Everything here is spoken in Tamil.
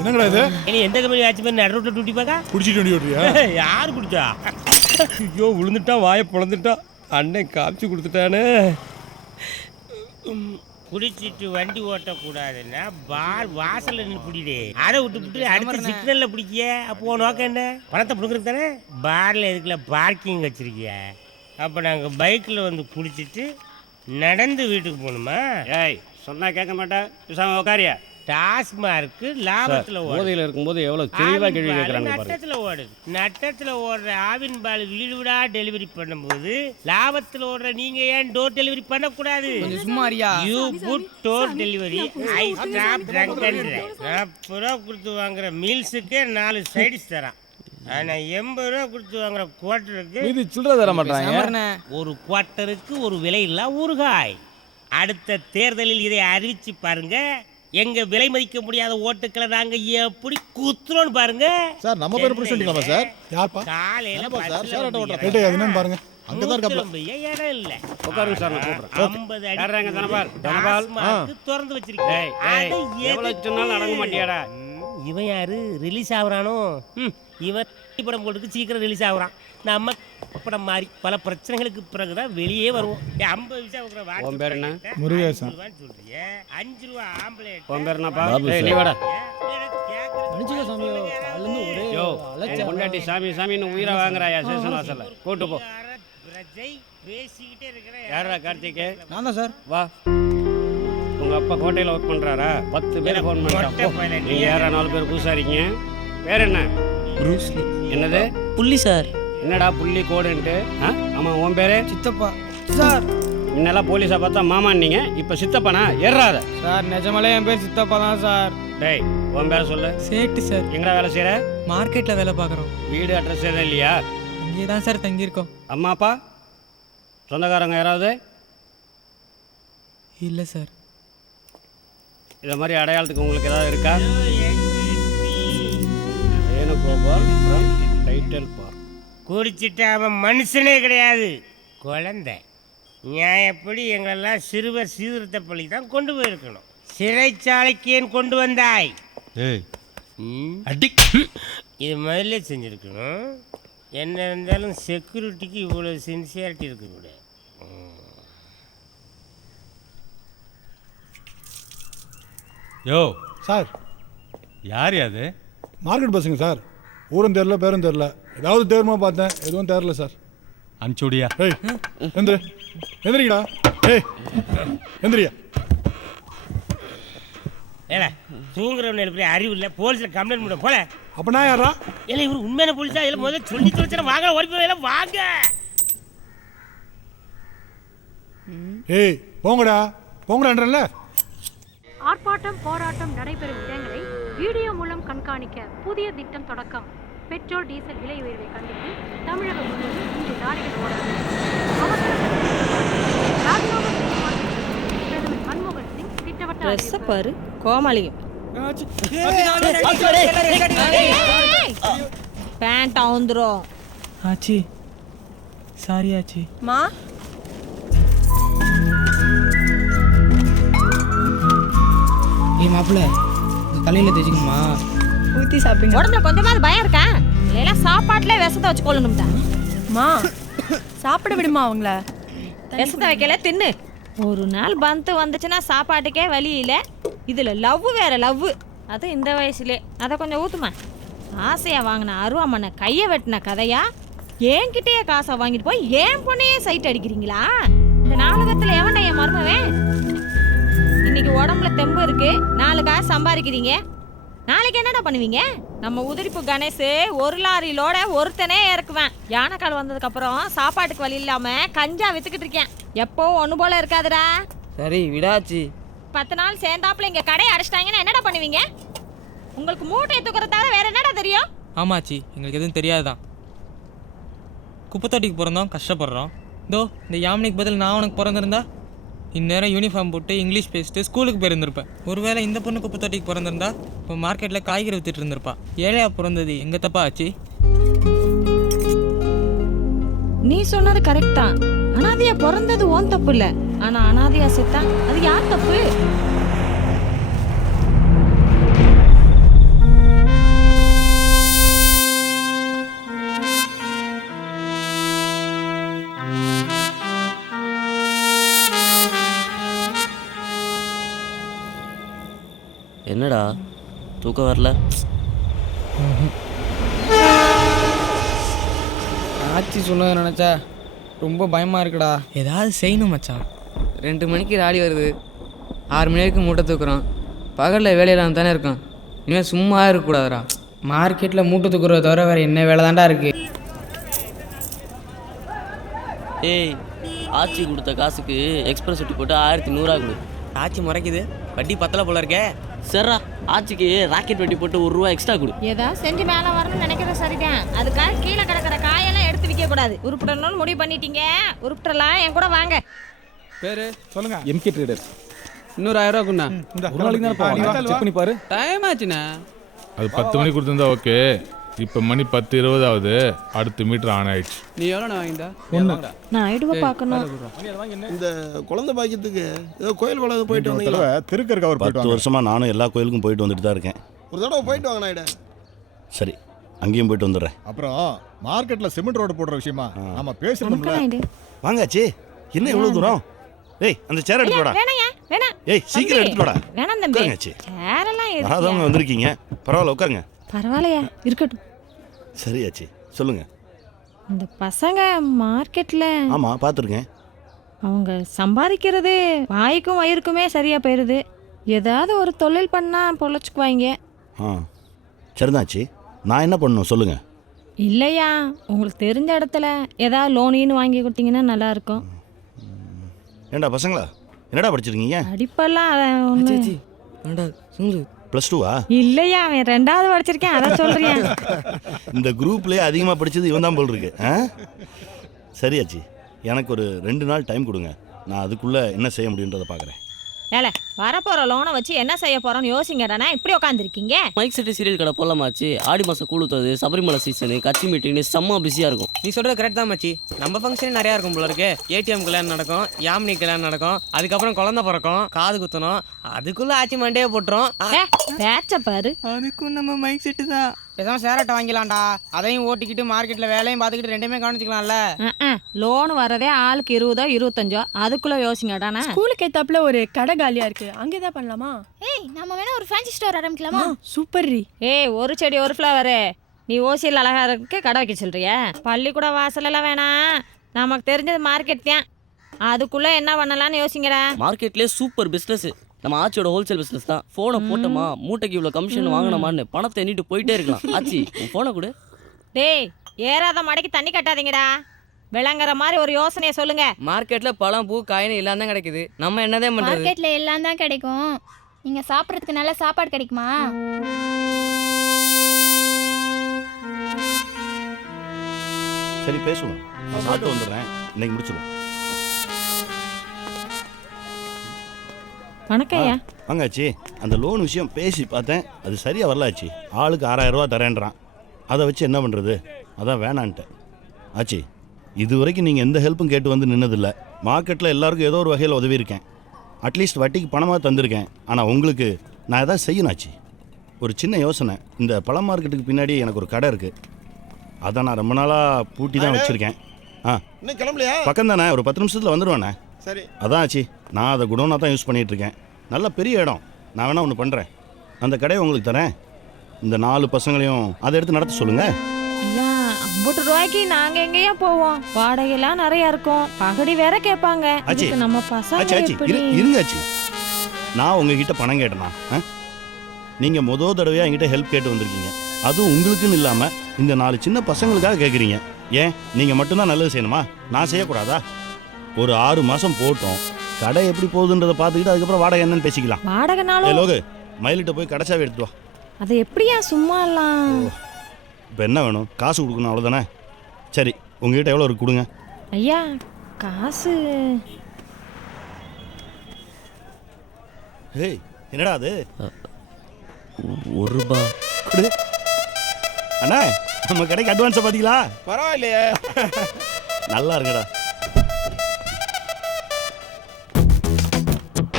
என்னங்கடா இது? நீ எந்த கம்பெனி ஆச்சு மாதிரி நடு ரோட்டில் டூட்டி பார்க்க குடிச்சிட்டு வண்டி ஓட்டுறியா? யார் குடிச்சா? ஐயோ விழுந்துட்டான், வாயை பிளந்துட்டான். அண்ணன் காமிச்சு கொடுத்துட்டானே. குடிச்சிட்டு வண்டி ஓட்டக்கூடாதுன்னா வாசல்ல நின்று பிடிடு. அதை விட்டு அடுத்த சிக்னல்ல பிடிக்கிய. அப்போ நோக்கம் என்ன? பணத்தை பிடுங்கிறது தானே. பார்ல இருக்குல்ல பார்க்கிங் வச்சிருக்கிய. அப்போ நாங்கள் பைக்கில் வந்து குடிச்சிட்டு நடந்து வீட்டுக்கு போகணுமா? ஏய் சொன்னா கேட்க மாட்டேன், பேசாம உட்காரியா. டாஸ்மார்க்கு லாபத்தில் போதையில் இருக்கும்போது எவ்வளோ தெளிவாக கேள்வி கேட்குறாங்க. நட்டத்தில் ஓடுது. நட்டத்தில் ஓடுற ஆவின் பால் வீடு வீடா டெலிவரி பண்ணும்போது லாபத்தில் ஓடுற நீங்க ஏன் டோர் டெலிவரி பண்ணக்கூடாது? You put door delivery. I stop drunk and drive. 40 ரூபா கொடுத்து வாங்குற மீல்ஸுக்கே 4 சைடிஸ் தரான். ஆனால் 80 ரூபா கொடுத்து வாங்குற குவார்ட்டருக்கு இது சில்லறை தர மாட்டாங்க. ஒரு குவார்ட்டருக்கு ஒரு விலையில்லா ஊறுகாய். அடுத்த தேர்தலில் இதை அறிவிச்சு பாருங்க. எங்க விலை மதிக்க முடியாத ஓட்டுக்களை நாங்க எப்படி குத்துறோம்னு பாருங்க. சார் நம்ம பேர் புடிச்சு வந்துட்டீங்களா சார்? யார்ப்பா? காலையில கேட்டே அதுன்னு பாருங்க. அங்க தான் இருக்காப்ல. இடம் இல்ல. உட்காருங்க சார், நான் கூப்பிடுறேன். 50 அடி யாரங்க தனபால் திறந்து வச்சிருக்கேன். எவ்வளவு சொன்னாலும் அடங்க மாட்டியாடா? இவன் யாரு? ரிலீஸ் ஆகுறானோ? இவன் படம் போட்டுக்கு சீக்கிரம் ரிலீஸ் ஆகுறான். நம்ம படம் மாதிரி பல பிரச்சனைகளுக்கு பிறகுதான் வெளியே வருவோம். 50 விஷயம். உன் பேர் என்ன? முருகேசன். 5 ரூபா ஆம்பளேட். உன் பேர் என்னப்பா? நீ வாடா. யோ முன்னாடி சாமி சாமின்னு உயிரை வாங்குறாயா சேஷன் வாசல்ல? கூட்டு போ. பேசிக்கிட்டே இருக்கிற யாரா கார்த்திகே? நான் தான் சார். வா. உங்க அப்பா கோட்டையில் ஒர்க் பண்றாரா? 10 பேர் ஃபோன் பண்ணிட்டான். நீங்க யாரா 4 பேர் புதுசா இருக்கீங்க? பேர் என்ன? ப்ரூஸ்லி. என்னது? புள்ளி சார். என்னடா புள்ளி கோடுன்ட்டு? ஆமா உன் பேரு? சித்தப்பா சார். முன்னெல்லாம் போலீஸா பார்த்தா மாமான்னீங்க, இப்போ சித்தப்பானா? ஏறாத சார். நிஜமாலே என் பேர் சித்தப்பா தான் சார். டேய் உன் பேரை சொல்லு. சேட்டு சார். எங்கடா வேலை செய்யற? மார்க்கெட்ல வேலை பார்க்குறோம். வீடு அட்ரஸ் எதுவும் இல்லையா? இங்கே தான் சார் தங்கியிருக்கோம். அம்மா அப்பா சொந்தக்காரங்க யாராவது? இல்லை சார். இதை மாதிரி அடையாளத்துக்கு உங்களுக்கு ஏதாவது இருக்கா? Venugopal from title park. குடிச்சிட்டு அவன் மனுஷனே கிடையாது, குழந்தை. நியாயப்படி எங்களெல்லாம் சிறுவர் சீர்திருத்த பள்ளி தான் கொண்டு போயிருக்கணும். சிறைச்சாலைக்கு ஏன் கொண்டு வந்தாய்? இது முதல்ல செஞ்சுருக்கணும். என்ன இருந்தாலும் செக்யூரிட்டிக்கு இவ்வளோ சின்சியாரிட்டி இருக்கக்கூடாது. யோ சார் யார் அது? மார்க்கெட் பஸ்ஸுங்க சார். ஊரும் தெரில பேரும் தெரில. ஏதாவது தேர்மா பார்த்தேன், எதுவும் தெரில சார். அனுப்பிச்சுடியா? ஏய் எந்திரி, எந்திரிங்கடா. ஏய் எந்திரியா. ஏடா தூங்குறவன் எழுப்பி அறிவு இல்லை. போலீஸில் கம்ப்ளைண்ட் பண்ண போல. அப்போ நான் யாரா? இல்லை இவர் உண்மையான போலீஸா? இல்லை முதல்ல சொல்லி தொலைச்சா வாங்க, ஓடி போய் வாங்க. ஏய் போங்கடா போங்கடான்றல. ஆர்ப்பாட்டம் போராட்டம் நடைபெறும் இடங்களை வீடியோ மூலம் கண்காணிக்க புதிய திட்டம் தொடக்கம். பெட்ரோல் டீசல் விலை உயர்வை கண்டித்து தமிழகம் முழுவதும் இன்று லாரிகள் ஓடாது. ராஜினாமா செய்யுமாறு பிரதமர் மன்மோகன் சிங் திட்டவட்ட பாரு கோமாளியும் பேண்ட் அவுந்துரும். ஆச்சி சாரி ஆச்சி. மா மாப்பிள்ள தலையில தேய்ச்சிக்கணுமா? ஊத்தி சாப்பிடுங்க. உடம்புல கொஞ்சமாவது பயம் இருக்கா? இல்லையா சாப்பாட்டுல விஷத்தை வச்சு கொள்ளணும்டா. மா சாப்பிட விடுமா அவங்கள? விஷத்தை வைக்கல தின்னு. ஒரு நாள் பந்து வந்துச்சுன்னா சாப்பாட்டுக்கே வழி இல்லை. இதுல லவ் வேற லவ். அது இந்த வயசுலே. அதை கொஞ்சம் ஊத்துமா. ஆசையா வாங்கின அருவாமனை கையை வெட்டின கதையா? என்கிட்டயே காசை வாங்கிட்டு போய் ஏன் பொண்ணையே சைட் அடிக்கிறீங்களா? இந்த நாடகத்துல எவன்டா என் மருமவன்? இன்னைக்கு உடம்புல தெம்பு இருக்கு, 4 காசு சம்பாதிக்கிறீங்க. நாளைக்கு என்னடா பண்ணுவீங்க? நம்ம உதிரிப்பு கணேஷ் 1 லாரியிலோட ஒருத்தனே இறக்குவேன். யானைக்கால் வந்ததுக்கு அப்புறம் சாப்பாட்டுக்கு வழி இல்லாம கஞ்சா வித்துக்கிட்டு இருக்கேன். எப்போ ஒண்ணு போல இருக்காதுடா. சரி விடாச்சி. 10 நாள் சேர்ந்தாப்புல இங்க கடையை அடைச்சிட்டாங்கன்னா என்னடா பண்ணுவீங்க? உங்களுக்கு மூட்டையை தூக்குறதால வேற என்னடா தெரியும்? ஆமாச்சி, எங்களுக்கு எதுவும் தெரியாதுதான். குப்பத்தொட்டிக்கு பிறந்தோம், கஷ்டப்படுறோம். இதோ இந்த யாமினிக்கு பதில் நான் உனக்கு பிறந்திருந்தா இந்நேரம் யூனிஃபார்ம் போட்டு இங்கிலீஷ் பேசிட்டு ஸ்கூலுக்கு போயிருந்திருப்பேன். ஒருவேளை இந்த பொண்ணு குப்பத்தொட்டிக்கு பிறந்திருந்தா இப்போ மார்க்கெட்டில் காய்கறி வித்துட்டு இருந்திருப்பா. ஏழையா பிறந்தது எங்க தப்பா ஆச்சு? நீ சொன்னது கரெக்ட் தான். அனாதையா பிறந்தது ஓன் தப்பு இல்ல. ஆனா அனாதையா செத்தா அது யார் தப்பு? தூக்கம் வரல. ஆச்சி சொன்னதை நினச்சா ரொம்ப பயமாக இருக்குடா. ஏதாவது செய்யணும் மச்சான். 2 மணிக்கு ராடி வருது, 6 மணி வரைக்கும் மூட்டை தூக்குறோம். பகலில் வேலையெல்லாம் தானே இருக்கான். இனிமேல் சும்மா இருக்கக்கூடாதுடா. மார்க்கெட்டில் மூட்டை தூக்குறத தவிர வேறு என்ன வேலை தான்டா இருக்குது. ஏய், ஆச்சி கொடுத்த காசுக்கு எக்ஸ்பிரஸ் ஒட்டி போட்டு 1100 கொடு. ஆச்சி முறைக்குது, வட்டி பத்தலை போல இருக்கே. சரிடா, ஆச்சிக்கு ராக்கெட் வெட்டி போட்டு ₹1 எக்ஸ்ட்ரா கொடு. ஏதாவது செஞ்சு மேலே வரணும்னு நினைக்கிற சரிதான். அதுக்காக கீழே கிடக்கிற காயெல்லாம் எடுத்து விற்க கூடாது. உருப்பிடணும்னு முடிவு பண்ணிட்டீங்க, உருப்பிடலாம். என் கூட வாங்க. பேரு சொல்லுங்க. MK traders. இன்னொரு 1000 ரூபாக்குண்ணா. ஒரு நாளைக்கு தானே போவாங்க, செக் பண்ணி பாரு. டைம் ஆச்சுண்ணா. அது 10 மணிக்கு கொடுத்துருந்தா ஓகே. இப்போ மணி 10:20 ஆகுது. அடுத்த மீட்டர் ஆன் ஆயிடுச்சு. நீ எவ்வளோ வாங்கிட்டா? நான் ஐடுவை பார்க்கணும். இந்த குழந்தை பாக்கியத்துக்கு ஏதோ கோயில் வளர்ந்து போயிட்டு வந்தீங்களா? திருக்கருக்கு அவர் 10 வருஷமா நானும் எல்லா கோயிலுக்கும் போயிட்டு வந்துட்டு தான் இருக்கேன். ஒரு தடவை போயிட்டு வாங்க நாயுடு. சரி, அங்கேயும் போயிட்டு வந்துடுறேன். அப்புறம் மார்க்கெட்ல சிமெண்ட் ரோடு போடுற விஷயமா நாம பேசணும்ல. வாங்காச்சு. என்ன இவ்வளவு தூரம்? ஏய், அந்த சேர் எடுத்து வாடா. வேணாயா, வேணாம். ஏய், சீக்கிரம் எடுத்து வாடா. வேணாம் தம்பி. உட்காருங்க. சேரெல்லாம் வராதவங்க வந்திருக்கீங்க, பரவாயில்ல உட்காருங்க. பரவாயில்லையா, இருக்கட்டும். சரியாச்சு, சொல்லுங்க. இந்த பசங்க மார்க்கெட்டில் ஆமா, பார்த்துருக்கேன். அவங்க சம்பாதிக்கிறது வாய்க்கும் வயிறுக்குமே சரியாக போயிடுது. ஏதாவது ஒரு தொழில் பண்ணால் பொழைச்சிக்குவாங்க. சரிதாச்சு. நான் என்ன பண்ணணும் சொல்லுங்க. இல்லையா, உங்களுக்கு தெரிஞ்ச இடத்துல ஏதாவது லோனின்னு வாங்கி கொடுத்தீங்கன்னா நல்லாயிருக்கும். ஏண்டா பசங்களா, என்னடா படிச்சிருக்கீங்க? படிப்பெல்லாம் +2வா? இல்லையா, அவன் 2வது படிச்சிருக்கேன், அதை சொல்கிறேன். இந்த குரூப்லேயே அதிகமாக படித்தது இவன் தான் போல் இருக்கு. சரியாச்சு, எனக்கு ஒரு 2 நாள் டைம் கொடுங்க. நான் அதுக்குள்ளே என்ன செய்ய முடியுன்றதை பார்க்குறேன். ஏலே, வரப்போகிற லோனை வச்சு என்ன செய்ய போகிறோன்னு யோசிங்கடாண்ணா. இப்படி உட்காந்துருக்கீங்க. மைக் செட்டு சீரியல் கடை போடலாமாச்சு. ஆடி மாதம் கூழுத்தது, சபரிமலை சீசனு, கட்சி மீட்டிங்னு செம்ம பிஸியாக இருக்கும். நீ சொல்கிறது கரெக்ட் தான் மச்சி. நம்ம ஃபங்க்ஷன் நிறையா இருக்கும் போல இருக்கு. ஏடிஎம் கல்யாணம் நடக்கும், யாமினி கல்யாணம் நடக்கும், அதுக்கப்புறம் குழந்தை பிறக்கும், காது குத்தணும். அதுக்குள்ளே ஆச்சி மண்டையே போட்டுரும். பேச்ச பாரு. அதுக்கும் நம்ம மைக் செட்டு தான். பேசாமல் சேரட்டை வாங்கிக்கலாம்டா. அதையும் ஓட்டிக்கிட்டு மார்க்கெட்டில் வேலையும் பார்த்துக்கிட்டு 2மே கவனிச்சிக்கலாம்ல. லோன் வரதே ஆளுக்கு 20 25. அதுக்குள்ளே யோசிங்கடாண்ணா. ஸ்கூலுக்கு ஏத்தாப்புல ஒரு கடை காலியா இருக்கு, அங்கே தான் பண்ணலாமா? ஏய், நம்ம வேணா ஒரு ஃபேன்சி ஸ்டோர் ஆரம்பிக்கலாமா? சூப்பர் ரீ. ஏய், ஒரு செடி ஒரு ஃப்ளவரு. நீ ஓசியில் அழகா இருக்கு கடை வைக்க சொல்றியா? பள்ளிக்கூட வாசலெல்லாம் வேணாம், நமக்கு தெரிஞ்சது மார்க்கெட் தான். அதுக்குள்ளே என்ன பண்ணலான்னு யோசிங்கடா. மார்க்கெட்லேயே சூப்பர் பிஸ்னஸ் நம்ம ஆச்சியோட ஹோல்சேல் பிஸ்னஸ் தான். ஃபோனை போட்டோமா, மூட்டைக்கு இவ்வளோ கமிஷன் வாங்கினோமான்னு பணத்தை எண்ணிட்டு போயிட்டே இருக்கலாம். ஆச்சி, உன் ஃபோனை கொடு. டேய், ஏறாத மடைக்கு தண்ணி கட்டாதீங்கடா. விளங்குற மாதிரி ஒரு யோசனையை சொல்லுங்க. மார்க்கெட்டில் பழம் பூ காயின் எல்லாம் தான் கிடைக்குது. நம்ம என்னதான் பண்ணுறது? மார்க்கெட்ல எல்லாம் தான் கிடைக்கும். நீங்க சாப்பிட்றதுக்கு நல்ல சாப்பாடு கிடைக்குமா? சரி, பேசுவோம். நான் சாப்பிட்டு வந்துடுறேன், இன்னைக்கு முடிச்சிடுவோம். வணக்கம்யா. வாங்காச்சு. அந்த லோன் விஷயம் பேசி பார்த்தேன், அது சரியாக வரலாச்சு. ஆளுக்கு 6000 ரூபா தரேன்றான். அதை வச்சு என்ன பண்ணுறது? அதான் வேணான்ட்டேன். ஆச்சு, இது வரைக்கும் நீங்கள் எந்த ஹெல்ப்பும் கேட்டு வந்து நின்னதில்லை. மார்க்கெட்டில் எல்லாருக்கும் ஏதோ ஒரு வகையில் உதவி இருக்கேன். அட்லீஸ்ட் வட்டிக்கு பணமாக தந்திருக்கேன். ஆனால் உங்களுக்கு நான் எதாவது செய்யணும் ஆச்சு. ஒரு சின்ன யோசனை. இந்த பழ மார்க்கெட்டுக்கு பின்னாடி எனக்கு ஒரு கடை இருக்குது. அதை நான் ரொம்ப நாளாக பூட்டி தான் வச்சுருக்கேன். இன்னும் கிளம்பலையா? பக்கம் தானே, ஒரு 10 நிமிஷத்தில் வந்துடுவேண்ணே. சரி. அதான் ஆச்சு, நான் அதை குடோனாக தான் யூஸ் பண்ணிகிட்ருக்கேன். நல்ல பெரிய இடம். நான் வேணா ஒன்று பண்ணுறேன், அந்த கடையை உங்களுக்கு தரேன். இந்த 4 பசங்களையும் அதை எடுத்து நடத்த சொல்லுங்கள். ஐயா, 50 ரூபாய்க்கு நாங்கள் எங்கேயா போவோம்? வாடகைலாம் நிறையா இருக்கும், பகடி வேற கேட்பாங்க. அதுக்கு நம்ம பசங்க எப்படி? இருங்க ஆச்சு, நான் உங்ககிட்ட பணம் கேட்டேனா? நீங்கள் முதல் தடவையாக என்கிட்ட ஹெல்ப் கேட்டு வந்திருக்கீங்க. அதுவும் உங்களுக்குன்னு இல்லாமல் இந்த 4 சின்ன பசங்களுக்காக கேட்குறீங்க. ஏன் நீங்கள் மட்டும்தான் நல்லது செய்யணுமா? நான் செய்யக்கூடாதா? ஒரு 6 மாதம் போட்டோம், கடை எப்படி போகுதுன்றதை பார்த்துக்கிட்டு அதுக்கப்புறம் வாடகை என்னன்னு பேசிக்கலாம். வாடகைனாலும் லோகு, மயிலிட்ட போய் கடைசாவி எடுத்துட்டு வா. அது எப்படியா சும்மாலாம்? இப்போ என்ன வேணும்? காசு கொடுக்கணும், அவ்வளோதானே? சரி, உங்ககிட்ட எவ்வளோ இருக்கு கொடுங்க. ஐயா, காசு ஏய், என்னடா அது? ₹1 கொடு. அண்ணா, நம்ம கடைக்கு அட்வான்ஸை பார்த்தீங்களா? பரவாயில்லையே. நல்லா இருக்குடா.